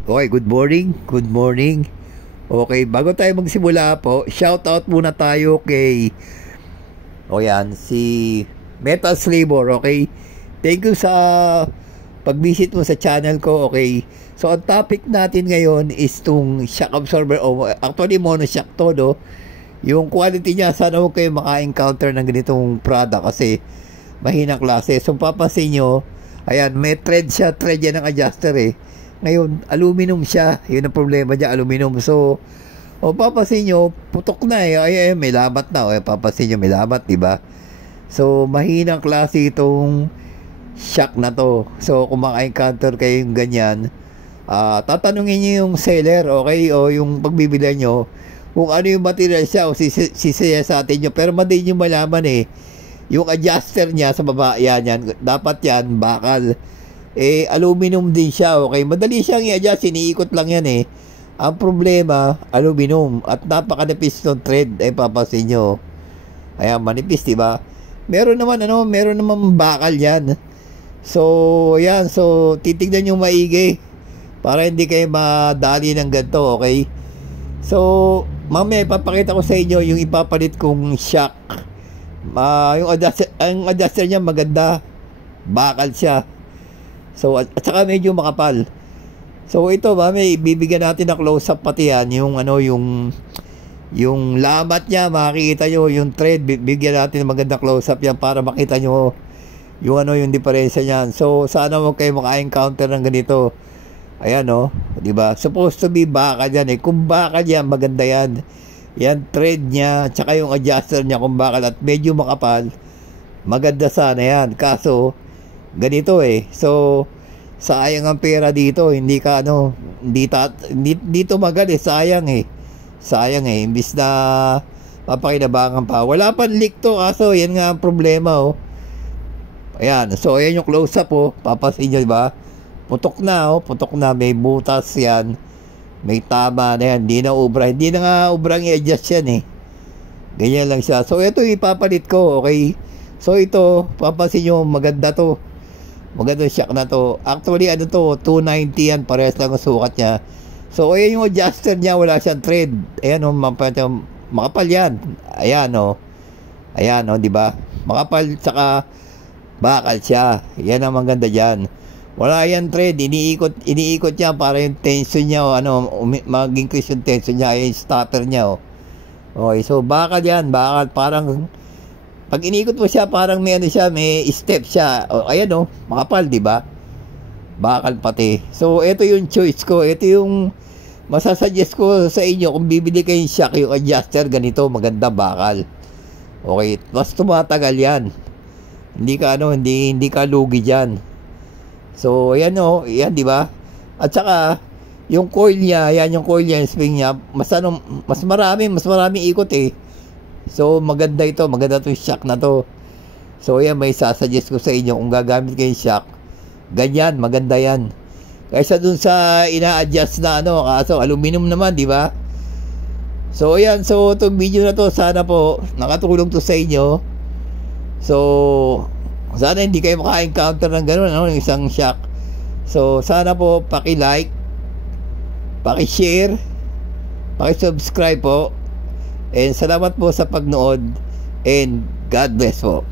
Okay, good morning. Good morning. Okay, bago tayo magsimula po, shout out muna tayo kay si Metal Slavor, okay? Thank you sa pag-visit mo sa channel ko, okay? So, ang topic natin ngayon is itong shock absorber, actually mono shock to, no? Yung quality niya, sana huwag kayo maka-encounter ng ganitong product kasi mahinang klase. So, papansin nyo, ayan, may thread yan ng adjuster eh. Ngayon, aluminum siya. Yun ang problema niya, aluminum. So, papansin nyo, putok na eh. Ay, may lamat na. Papansin nyo, may lamat, diba? So, mahinang klase itong shock na to. So, kung maka-encounter kayo yung ganyan, tatanungin nyo yung seller, okay? O yung pagbibili nyo, kung ano yung material siya o sisaya sa atin nyo. Pero madali nyo malaman eh. Yung adjuster niya sa baba, yan. Dapat yan, bakal. Aluminum din siya, okay? Madali siyang i-adjust, iniikot lang yan eh. Ang problema, aluminum. At napakanipis ng thread, papasin nyo. Ayan, manipis, diba? Meron naman bakal yan. So, ayan, so, titignan nyo maigi para hindi kayo madali ng ganito, okay? So, mamaya, ipapakita ko sa inyo yung ipapalit kong shock. Yung adjuster niya maganda, bakal siya. So, at saka medyo makapal. So, ito may bibigyan natin na close-up pati yan. Yung lamat niya, makikita nyo, yung thread, bibigyan natin ng maganda close-up yan para makita nyo yung diferensya niyan. So, sana huwag kayo maka-encounter ng ganito. Ayan, diba? Supposed to be bakal yan eh. Kung bakal yan, maganda yan. Yan, thread niya, tsaka yung adjuster niya kung bakal at medyo makapal, maganda sana yan. Kaso, ganito eh. So, sayang ang pera dito. Hindi tumagal eh. Sayang eh. Imbis na mapakinabangan pa. Wala pang leak to. Kaso, yan nga ang problema oh. Ayan. So, ayan yung close-up oh. Papasin nyo, diba? Putok na. May butas yan. May tama na yan. Hindi na ubra. Hindi na nga ubrang i-adjust yan eh. Ganyan lang siya. So, ito ipapalit ko. Okay? So, ito. Papasin nyo. Maganda to. Magandang shock na to. Actually, 290 yan. Parehas lang ang sukat niya. So, ayan yung adjuster niya. Wala siyang thread. Ayan makapal yan. Ayan diba? Makapal, saka bakal siya. Yan ang maganda dyan. Wala yan thread. Iniikot niya para yung tension niya mag-increase yung tension niya. Ayan yung starter niya Okay, so bakal yan. Bakal, parang pag inikot mo siya, parang may step siya. Ayan makapal, di ba? Bakal pati. So, ito yung choice ko. Ito yung masasuggest ko sa inyo kung bibili kayong shock, yung adjuster, ganito, maganda, bakal. Okay, mas tumatagal yan. Hindi ka lugi dyan. So, ayan yan, di ba? At saka, yung coil niya, yung spring niya, mas maraming ikot eh. So, maganda itong shock na to. So, yan, may sasuggest ko sa inyo kung gagamit kayo shock. Ganyan, maganda yan. Kaysa dun sa ina-adjust na kaso aluminum naman, di ba? So, ayan, so, itong video na to, sana po, nakatulong to sa inyo. So, sana hindi kayo maka-encounter ng gano'n, yung isang shock. So, sana po, paki-like, paki-share, paki-subscribe po. And salamat po sa pagnood and God bless po.